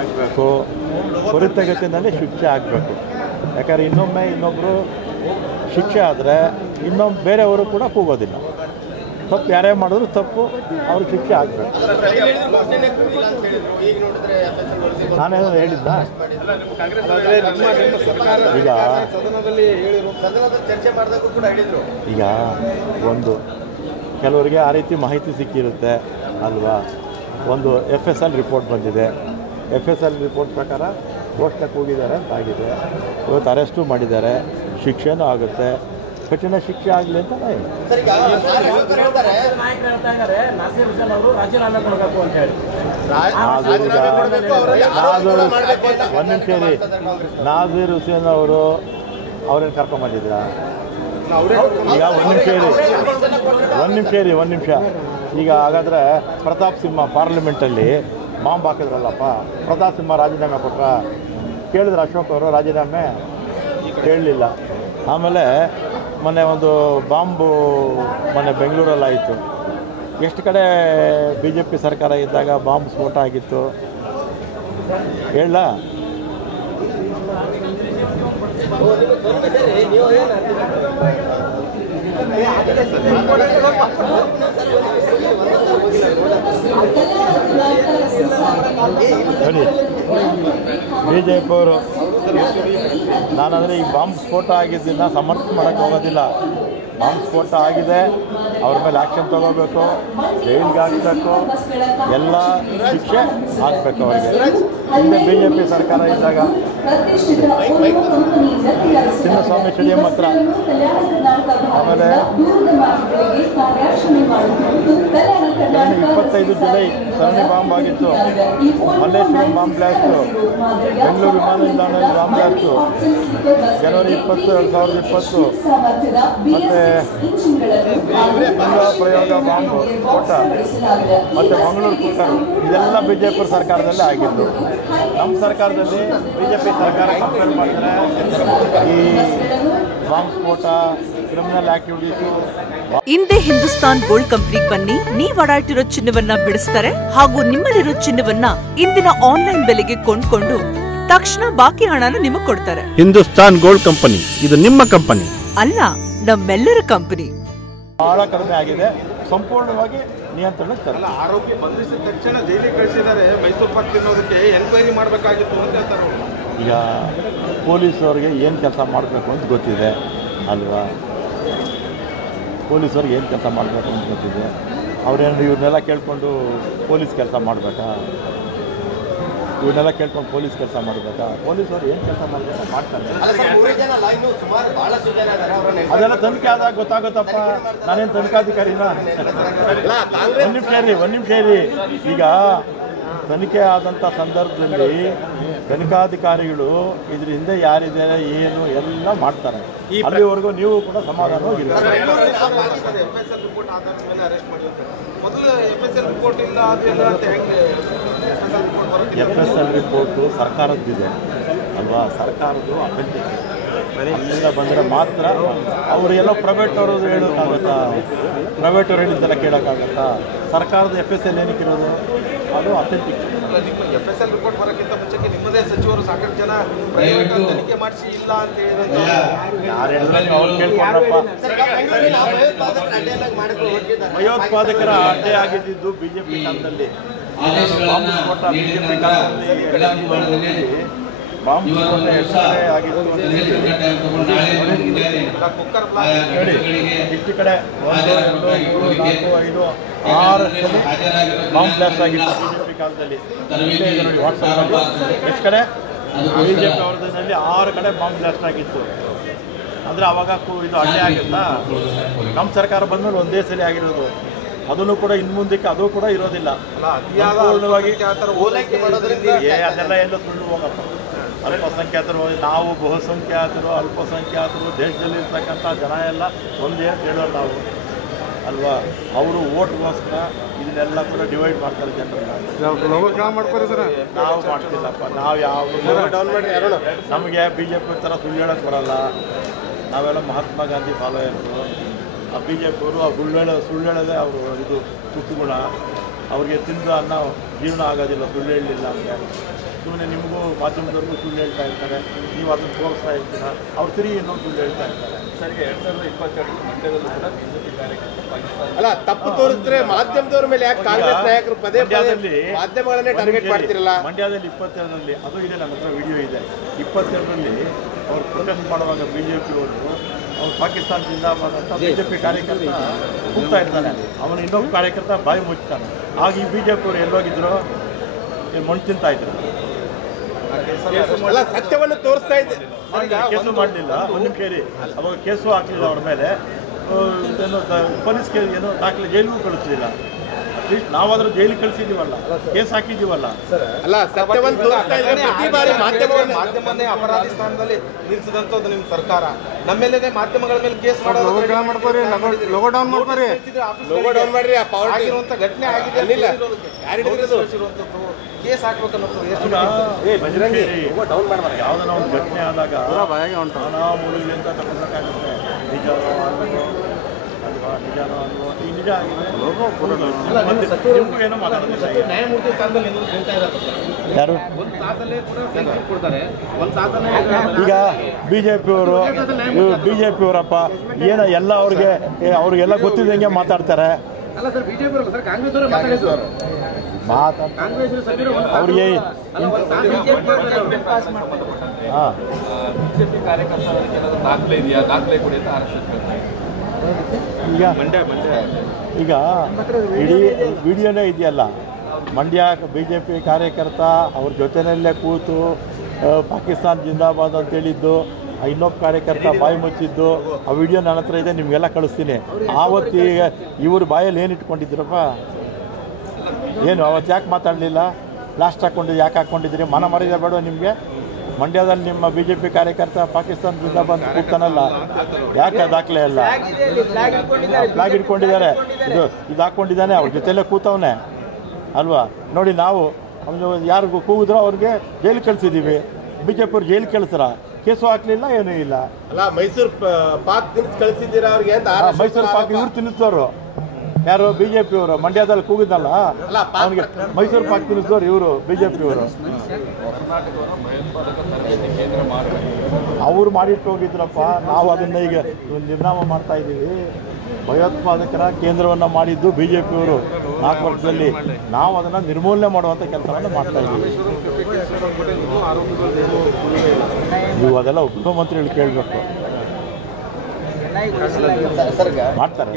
ಆಗಬೇಕು, ತ್ವರಿತಗತಿನಲ್ಲಿ ಶಿಕ್ಷೆ ಆಗಬೇಕು. ಯಾಕಂದರೆ ಇನ್ನೊಬ್ಬರು ಶಿಕ್ಷೆ ಆದರೆ ಬೇರೆಯವರು ಕೂಡ ಕೂಗೋದಿಲ್ಲ. ತಪ್ಪು ಯಾರೇ ಮಾಡಿದ್ರು ತಪ್ಪು, ಅವ್ರಿಗೆ ಶಿಕ್ಷೆ ಆಗಬೇಕು. ನಾನೇನೋ ಹೇಳಿದ್ದ ಈಗ ಕೆಲವರಿಗೆ ಆ ರೀತಿ ಮಾಹಿತಿ ಸಿಕ್ಕಿರುತ್ತೆ ಅಲ್ವಾ. ಒಂದು FSL ರಿಪೋರ್ಟ್ ಬಂದಿದೆ. FSL ರಿಪೋರ್ಟ್ ಪ್ರಕಾರ ಕೋರ್ಟ್ಗೆ ಹೋಗಿದ್ದಾರೆ ಅಂತ ಆಗಿದೆ. ಇವತ್ತು ಅರೆಸ್ಟು ಮಾಡಿದ್ದಾರೆ, ಶಿಕ್ಷೆನೂ ಆಗುತ್ತೆ. ಕಠಿಣ ಶಿಕ್ಷೆ ಆಗಲಿ ಅಂತ ನಾಜೀರ್ ಹುಸೇನ್ ಅವರು ಅವ್ರೇನು ಕರ್ಕೊಂಬಂದಿದ್ರ? ಈಗ ಒಂದು ನಿಮಿಷ ಈಗ ಹಾಗಾದರೆ ಪ್ರತಾಪ್ ಸಿಂಹ ಪಾರ್ಲಿಮೆಂಟಲ್ಲಿ ಬಾಂಬ್ ಹಾಕಿದ್ರಲ್ಲಪ್ಪ, ಪ್ರತಾಪ್ ಸಿಂಹ ರಾಜೀನಾಮೆ ಕೊಟ್ರ? ಕೇಳಿದ್ರು ಅಶೋಕ್ ಅವರು ರಾಜೀನಾಮೆ? ಕೇಳಲಿಲ್ಲ. ಆಮೇಲೆ ಮೊನ್ನೆ ಒಂದು ಬಾಂಬು ಬೆಂಗಳೂರಲ್ಲಾಯಿತು. ಎಷ್ಟು ಕಡೆ BJP ಸರ್ಕಾರ ಇದ್ದಾಗ ಬಾಂಬ್ ಸ್ಫೋಟ ಆಗಿತ್ತು ಹೇಳ? ನೋಡಿ BJP ಅವರು, ನಾನಂದರೆ ಈ ಬಾಂಬ್ ಸ್ಫೋಟ ಆಗಿದ್ದನ್ನು ಸಮರ್ಥನೆ ಮಾಡೋಕ್ಕೆ ಹೋಗೋದಿಲ್ಲ. ಬಾಂಬ್ ಸ್ಫೋಟ ಆಗಿದೆ, ಅವ್ರ ಮೇಲೆ ಆ್ಯಕ್ಷನ್ ತಗೋಬೇಕು, ಜೈಲಿಗೆ ಹಾಕಬೇಕು, ಎಲ್ಲ ಶಿಕ್ಷೆ ಆಗಬೇಕು ಅವರಿಗೆ. ಹಿಂದೆ BJP ಸರ್ಕಾರ ಇದ್ದಾಗ ಚಿನ್ನಸ್ವಾಮಿ ಸ್ಟೇಡಿಯಂ ಹತ್ರ, ಆಮೇಲೆ 25 ಜುಲೈ ಸರಣಿ ಬಾಂಬ್ ಆಗಿತ್ತು, ಮಲ್ಲೇಶ್ವರಂ ಬಾಂಬ್ ಬ್ಲಾಸ್ಟು, ಬೆಂಗಳೂರು ವಿಮಾನ ನಿಲ್ದಾಣದಲ್ಲಿ ಬಾಂಬ್ ಬ್ಲಾಸ್ಟು, ಜನವರಿ 20, 2020, ಮತ್ತು ಪ್ರಯೋಗ ಬಾಂಬ್ ಸ್ಫೋಟ, ಮತ್ತು ಮಂಗಳೂರು ಕುಕ್ಕರ್, ಇದೆಲ್ಲ BJP ಸರ್ಕಾರದಲ್ಲೇ ಆಗಿತ್ತು. ನಮ್ಮ ಸರ್ಕಾರದಲ್ಲಿ BJP ಸರ್ಕಾರ ಕಂಪೇರ್ ಮಾಡಿದರೆ ಈ ಬಾಂಬ್ ಸ್ಫೋಟ, ಕ್ರಿಮಿನಲ್ ಆಕ್ಟಿವಿಟೀಸು. ಇಂದೇ ಹಿಂದೂಸ್ತಾನ್ ಗೋಲ್ಡ್ ಕಂಪನಿಗೆ ಬನ್ನಿ. ನೀವು ಓಡಾಡ್ತಿರೋ ಚಿನ್ನವನ್ನ ಬಿಡಿಸ್ತಾರೆ ಹಾಗೂ ನಿಮ್ಮಲ್ಲಿರೋ ಚಿನ್ನವನ್ನ ಇಂದಿನ ಆನ್ಲೈನ್ ಬೆಲೆಗೆ ಕೊಂಡ್ಕೊಂಡು ತಕ್ಷಣ ಬಾಕಿ ಹಣನ ನಿಮಗೆ ಕೊಡ್ತಾರೆ. ಹಿಂದೂಸ್ತಾನ್ ಗೋಲ್ಡ್ ಕಂಪನಿ, ಇದು ನಿಮ್ಮ ಕಂಪನಿ ಅಲ್ಲ, ನಮ್ಮೆಲ್ಲರ ಕಂಪನಿ. ಬಹಳ ಕಡಿಮೆ ಆಗಿದೆ, ಸಂಪೂರ್ಣವಾಗಿ ನಿಯಂತ್ರಣ. ಆರೋಪಿ ಬಂಧಿಸಿದ ತಕ್ಷಣ ಜೈಲಿಗೆ ಕಳಿಸಿದ್ದಾರೆ. ಮೈಸೂರು ಪಾಕ್ ತಿನ್ನೋದಕ್ಕೆ ಎನ್ಕ್ವೈರಿ ಮಾಡಬೇಕಾಗಿತ್ತು ಅಂತ ಹೇಳ್ತಾರೆ. ಈಗ ಪೊಲೀಸವ್ರಿಗೆ ಏನು ಕೆಲಸ ಮಾಡಬೇಕು ಅಂತ ಗೊತ್ತಿದೆ ಅಲ್ವಾ? ಪೊಲೀಸವ್ರಿಗೆ ಏನು ಕೆಲಸ ಮಾಡಬೇಕು ಅಂತ ಗೊತ್ತಿದೆ. ಅವ್ರೇನು ಇವ್ರನ್ನೆಲ್ಲ ಕೇಳಿಕೊಂಡು ಪೊಲೀಸ್ ಕೆಲಸ ಮಾಡಬೇಕಾ? ಇವನ್ನೆಲ್ಲ ಕೇಳ್ಕೊಂಡು ಪೊಲೀಸ್ ಕೆಲಸ ಮಾಡಬೇಕಾ? ಪೊಲೀಸವ್ರು ಏನು ಕೆಲಸ ಮಾಡಬೇಕು ಮಾಡ್ತಾರೆ. ಅದೆಲ್ಲ ತನಿಖೆ ಆದಾಗ ಗೊತ್ತಾಗುತ್ತಪ್ಪ. ನಾನೇನು ತನಿಖಾಧಿಕಾರಿನಾ? ಒಂದು ನಿಮಿಷ ಇರಿ. ಈಗ ತನಿಖೆ ಆದಂಥ ಸಂದರ್ಭದಲ್ಲಿ ತನಿಖಾಧಿಕಾರಿಗಳು ಇದ್ರ ಹಿಂದೆ ಯಾರಿದ್ದಾರೆ ಏನು ಎಲ್ಲ ಮಾಡ್ತಾರೆ. ಅಲ್ಲಿವರೆಗೂ ನೀವು ಕೂಡ ಸಮಾಧಾನವಾಗಿರ್ತೀರಿ. FSL ರಿಪೋರ್ಟು ಸರ್ಕಾರದ್ದಿದೆ ಅಲ್ವಾ? ಸರ್ಕಾರದ್ದು ಅಪೆಂಡಿಕ್ಸ್ ಅಲ್ಲಿಂದ ಬಂದರೆ ಮಾತ್ರ ಅವರೆಲ್ಲ ಪ್ರೈವೇಟ್ ಅವ್ರದ್ದು ಹೇಳೋಕ್ಕಾಗತ್ತಾ? ಪ್ರೈವೇಟ್ ಅವ್ರು ಹೇಳಿದ್ದೆಲ್ಲ ಕೇಳೋಕ್ಕಾಗತ್ತಾ? ಸರ್ಕಾರದ FSL ಏನಕ್ಕಿರೋದು? ಅದು ಅಥೆಂಟಿಕ್. FSL ರಿಪೋರ್ಟ್ ಬರೋಕ್ಕಿಂತ ಮುಂಚೆಗೆ ನಿಮ್ಮದೇ ಸಚಿವರು ಸಾಕಷ್ಟು ಜನ ತನಿಖೆ ಮಾಡಿಸಿ ಇಲ್ಲ ಅಂತ ಹೇಳಿದ್ರೆ ಯಾರು ಹೇಳಿದ್ರೆ ಅವ್ರು ಕೇಳ್ಕೊಂಡಪ್ಪ. ಭಯೋತ್ಪಾದಕರ ಅಡ್ಡೆ ಆಗಿದ್ದು BJP ಕಾಲದಲ್ಲಿ, ಬಾಂಬ್ ಸ್ಫೋಟ BJP ಕಾಲದಲ್ಲಿ ಬಾಂಬ್ ಸ್ಫೋಟ ಆಗಿದ್ದು. ಇಷ್ಟು ಕಡೆ 1, 2, 3, 4, 5, 6 ಬಾಂಬ್ ಬ್ಲಾಸ್ಟ್ ಆಗಿತ್ತು BJP ಕಾಲದಲ್ಲಿ. ನೋಡಿ ವಾಟ್ಸಪ್ನಲ್ಲಿ ಎಷ್ಟು ಕಡೆ BJP ಅವ್ರದಲ್ಲಿ 6 ಕಡೆ ಬಾಂಬ್ ಬ್ಲಾಸ್ಟ್ ಆಗಿತ್ತು. ಅಂದರೆ ಅವಾಗ ಇದು ಅಡ್ಡೆ ಆಗುತ್ತಾ? ನಮ್ಮ ಸರ್ಕಾರ ಬಂದಮೇಲೆ ಒಂದೇ ಸಲ ಆಗಿರೋದು. ಅದನ್ನು ಕೂಡ ಇನ್ನು ಮುಂದಕ್ಕೆ ಅದು ಕೂಡ ಇರೋದಿಲ್ಲ. ಪೂರ್ಣವಾಗಿ ಅದೆಲ್ಲ ಎಲ್ಲ ಸುಳ್ಳು ಹೋಗಪ್ಪ. ಅಲ್ಪಸಂಖ್ಯಾತರು, ನಾವು ಬಹುಸಂಖ್ಯಾತರು, ಅಲ್ಪಸಂಖ್ಯಾತರು, ದೇಶದಲ್ಲಿ ಇರ್ತಕ್ಕಂಥ ಜನ ಎಲ್ಲ ಒಂದೇ ಅಂತ ಹೇಳೋರು ನಾವು ಅಲ್ವಾ? ಅವರು ಓಟ್ಗೋಸ್ಕರ ಇದನ್ನೆಲ್ಲ ಕೂಡ ಡಿವೈಡ್ ಮಾಡ್ತಾರೆ ಜನರನ್ನ. ನಾವು ಮಾಡ್ತಿಲ್ಲಪ್ಪ. ನಾವು ಯಾವ ನಮಗೆ BJP ಥರ ಸುಳ್ಳು ಹೇಳೋಕ್ಕೆ ಬರಲ್ಲ. ನಾವೆಲ್ಲ ಮಹಾತ್ಮ ಗಾಂಧಿ ಫಾಲೋಯರ್ಸು. ಆ BJP ಅವರು ಆ ಸುಳ್ಳು ಹೇಳೋದೇ ಅವರು ಇದು ಸುತ್ತುಗುಣ. ಅವ್ರಿಗೆ ತಿಂದು ಅನ್ನ ಜೀರ್ಣ ಆಗೋದಿಲ್ಲ ಸುಳ್ಳು ಹೇಳಲಿಲ್ಲ ಅಂದರೆ. ಸುಮ್ಮನೆ ನಿಮಗೂ ಮಾಧ್ಯಮದವ್ರಿಗೂ ಸುಳ್ಳು ಹೇಳ್ತಾ ಇರ್ತಾರೆ, ನೀವು ಅದನ್ನು ತೋರಿಸ್ತಾ ಇರ್ತೀರ, ಅವ್ರು ತಿರುಗಿ ಇನ್ನೊಂದು ಸುಳ್ಳು ಹೇಳ್ತಾ ಇರ್ತಾರೆ. ಸರಿಗೆ 2022 ಮಂಡ್ಯದಲ್ಲೂ ಕೂಡ ಬಿಜೆಪಿ ಕಾರ್ಯಕರ್ತರು ಪಾಕಿಸ್ತಾನ ಅಲ್ಲ ತಪ್ಪು ತೋರಿಸಿದ್ರೆ ಮಾಧ್ಯಮದವ್ರ ಮೇಲೆ ಯಾಕೆ ಕಾಂಗ್ರೆಸ್ ನಾಯಕರು ಪದೇ ಪದೇ ಮಾಧ್ಯಮಗಳನ್ನೇ ಟಾರ್ಗೆಟ್ ಮಾಡ್ತಿರಲ್ಲ? ಮಂಡ್ಯದಲ್ಲಿ 22ರಲ್ಲಿ ಅದು ಇದೆ, ನನ್ನ ಹತ್ರ ವಿಡಿಯೋ ಇದೆ. 22ರಲ್ಲಿ ಅವ್ರು ಪ್ರೊಟೆಸ್ಟ್ ಮಾಡುವಾಗ BJPಯವರು ಅವ್ರು ಪಾಕಿಸ್ತಾನ ಜಿಂದಾಬಾದ್ ಅಂತ BJP ಕಾರ್ಯಕರ್ತ ಕೂಗ್ತಾ ಇರ್ತಾನೆ, ಅವನು ಇನ್ನೊಬ್ಬ ಕಾರ್ಯಕರ್ತ ಬಾಯಿ ಮುಚ್ತಾನೆ. ಆಗ ಈ BJPಯವರು ಎಲ್ಲೋಗಿದ್ರು, ಮಣ್ಣು ತಿಂತಾ ಇದ್ರು. ಅಲ್ಲ ಸತ್ಯವನ್ನು ತೋರಿಸ್ತಾ ಇದ್ದೆ. ಕೇಸು ಮಾಡಲಿಲ್ಲ, ಒಂದು ಕೇಳಿ ಅವಾಗ ಕೇಸು ಹಾಕಲಿಲ್ಲ ಅವ್ರ ಮೇಲೆ, ಏನು ಪೊಲೀಸ್ ಕೇಸ್ ಏನು ದಾಖಲೆ ಜೈಲಿಗೂ ಕಳಿಸಲಿಲ್ಲ. ಅಟ್ಲೀಸ್ಟ್ ನಾವಾದ್ರೂ ಜೈಲಿಗೆ ಕಳಿಸಿದ್ದೀವಲ್ಲ, ಕೇಸ್ ಹಾಕಿದ್ದೀವಲ್ಲ. ಅಲ್ಲ ಸತ್ಯವನ್ನು ತೋರಿಸ್ತಾ ಇದ್ರೆ ಪ್ರತಿ ಬಾರಿ ಮಾಧ್ಯಮನೇ ಅಪರಾಧಿ ಸ್ಥಾನದಲ್ಲಿ ನಿಲ್ಲಿಸಿದಂಥದ್ದು ನಿಮ್ಮ ಸರ್ಕಾರ. ನಮ್ಮೇಲೆ ಮಾಧ್ಯಮಗಳ ಮೇಲೆ ಕೇಸ್ ಮಾಡೋದು ಲೋಗೋ ಡೌನ್ ಮಾಡ್ಕೊರಿ. ಲೋಗೋ ಡೌನ್ ಮಾಡ್ರಿ. ಆ ಪವರ್ ಆಗಿರುವಂಥ ಘಟನೆ ಆಗಿದೆ. ಕೇಸ್ ಹಾಕ್ಬೇಕನ್ನೋದು ಯಾವುದನ್ನ ಒಂದು ಘಟನೆ ಆದಾಗ ನಾನಾ ಮೂಲಗಳಿಂದ ತಗೊಳ್ಬೇಕಾಗುತ್ತೆ. ನಿಜಾನೋ ಅಲ್ವೋ ಅಲ್ವಾ, ನಿಜಾನೋ ಅಲ್ವೋ, ಈ ನಿಜ ಆಗಿದೆ. ನಿಮಗೂ ಏನೋ ಮಾತಾಡೋದಿಲ್ಲ. ನ್ಯಾಯಮೂರ್ತಿ ಸ್ಥಾನದಲ್ಲಿ ಹೇಳ್ತಾ ಇದ್ದಾರೆ ಯಾರು ಒಂದು ತಾತಲ್ಲೇ ಕೂಡ ಕೊಡ್ತಾರೆ, ಒಂದು ತಾತನೇ ಈಗ BJPಯವರಪ್ಪ ಏನೋ ಎಲ್ಲ ಅವ್ರಿಗೆಲ್ಲ ಗೊತ್ತಿದ್ದಂಗೆ ಮಾತಾಡ್ತಾರೆ. ಅಲ್ಲ ಸರ್, ಬಿಜೆಪಿ ಸರ್ ಕಾಂಗ್ರೆಸ್ ಅವರೇ ಮಾತಾಡಿದ್ರು. ಕಾಂಗ್ರೆಸ್ ಅವ್ರಿಗೆ ಹಾಂ ಬಿಜೆಪಿ ಕಾರ್ಯಕರ್ತರಿಗೆ ದಾಖಲೆ ಇದೆಯಾ, ದಾಖಲೆ ಕೊಡಿ ಅಂತ RSS ಈಗ ಇಡೀ ವಿಡಿಯೋನೇ ಇದೆಯಲ್ಲ, ಮಂಡ್ಯ BJP ಕಾರ್ಯಕರ್ತ ಅವ್ರ ಜೊತೆಯಲ್ಲೇ ಕೂತು ಪಾಕಿಸ್ತಾನ ಜಿಂದಾಬಾದ್ ಅಂತ ಹೇಳಿದ್ದು, ಇನ್ನೊಬ್ಬ ಕಾರ್ಯಕರ್ತ ಬಾಯಿ ಮುಚ್ಚಿದ್ದು, ಆ ವಿಡಿಯೋ ನನ್ನ ಹತ್ರ ಇದೆ, ನಿಮಗೆಲ್ಲ ಕಳಿಸ್ತೀನಿ. ಆವತ್ತೀಗ ಇವರು ಬಾಯಲ್ಲಿ ಏನು ಇಟ್ಕೊಂಡಿದ್ದೀರಪ್ಪ? ಏನು ಅವತ್ತು ಯಾಕೆ ಮಾತಾಡಲಿಲ್ಲ? ಲಾಸ್ಟ್ ಹಾಕ್ಕೊಂಡಿದ್ದು ಯಾಕೆ ಹಾಕ್ಕೊಂಡಿದ್ದೀರಿ? ಮನ ಮರ್ಯಾದೆ ಬೇಡ ನಿಮಗೆ? ಮಂಡ್ಯದಲ್ಲಿ ನಿಮ್ಮ BJP ಕಾರ್ಯಕರ್ತ ಪಾಕಿಸ್ತಾನ ಜಿಂದಾಬಾದ್ ಕೂಗ್ತಾನಲ್ಲ, ಯಾಕೆ ದಾಖಲೆ ಅಲ್ಲ? ಫ್ಲಾಗ್ ಇಟ್ಕೊಂಡಿದ್ದಾರೆ, ಇದು ಹಾಕ್ಕೊಂಡಿದ್ದಾನೆ, ಅವ್ರ ಜೊತೆಯಲ್ಲೇ ಕೂತವನೆ ಅಲ್ವಾ? ನೋಡಿ, ನಾವು ಅವನು ಯಾರಿಗೂ ಕೂಗಿದ್ರೋ ಅವ್ರಿಗೆ ಜೈಲಿಗೆ ಕಳಿಸಿದ್ದೀವಿ. BJPಯವ್ರು ಜೈಲಿಗೆ ಕಳಿಸ್ರ, ಕೇಸು ಹಾಕ್ಲಿಲ್ಲ, ಏನೂ ಇಲ್ಲ. ಅಲ್ಲ ಮೈಸೂರು ಪಾಕ್ ತಿನ್ನಿಸಿ ಕಳಿಸಿದ್ದೀರಾ ಅವ್ರಿಗೆ ಅಂತ? ಮೈಸೂರು ಪಾಕ್ ಇವ್ರು ತಿನ್ನಿಸೋರು ಯಾರು? BJPಯವರು. ಮಂಡ್ಯದಲ್ಲಿ ಕೂಗಿದ್ನಲ್ಲ ಅವನಿಗೆ ಮೈಸೂರು ಪಾಕ್ ತಿನ್ನಿಸೋರು ಇವರು BJPಯವರು. ಅವ್ರು ಮಾಡಿಟ್ಟು ಹೋಗಿದ್ರಪ್ಪ. ನಾವು ಅದನ್ನ ಈಗ ನಿರ್ನಾಮ ಮಾಡ್ತಾ ಇದ್ದೀವಿ. ಭಯೋತ್ಪಾದಕರ ಕೇಂದ್ರವನ್ನು ಮಾಡಿದ್ದು BJPಯವರು 4 ವರ್ಷದಲ್ಲಿ. ನಾವು ಅದನ್ನು ನಿರ್ಮೂಲನೆ ಮಾಡುವಂಥ ಕೆಲಸವನ್ನು ಮಾಡ್ತಾ ಇದ್ದೀವಿ. ನೀವು ಅದೆಲ್ಲ ಮುಖ್ಯಮಂತ್ರಿಗಳು ಕೇಳಬೇಕು, ಮಾಡ್ತಾರೆ.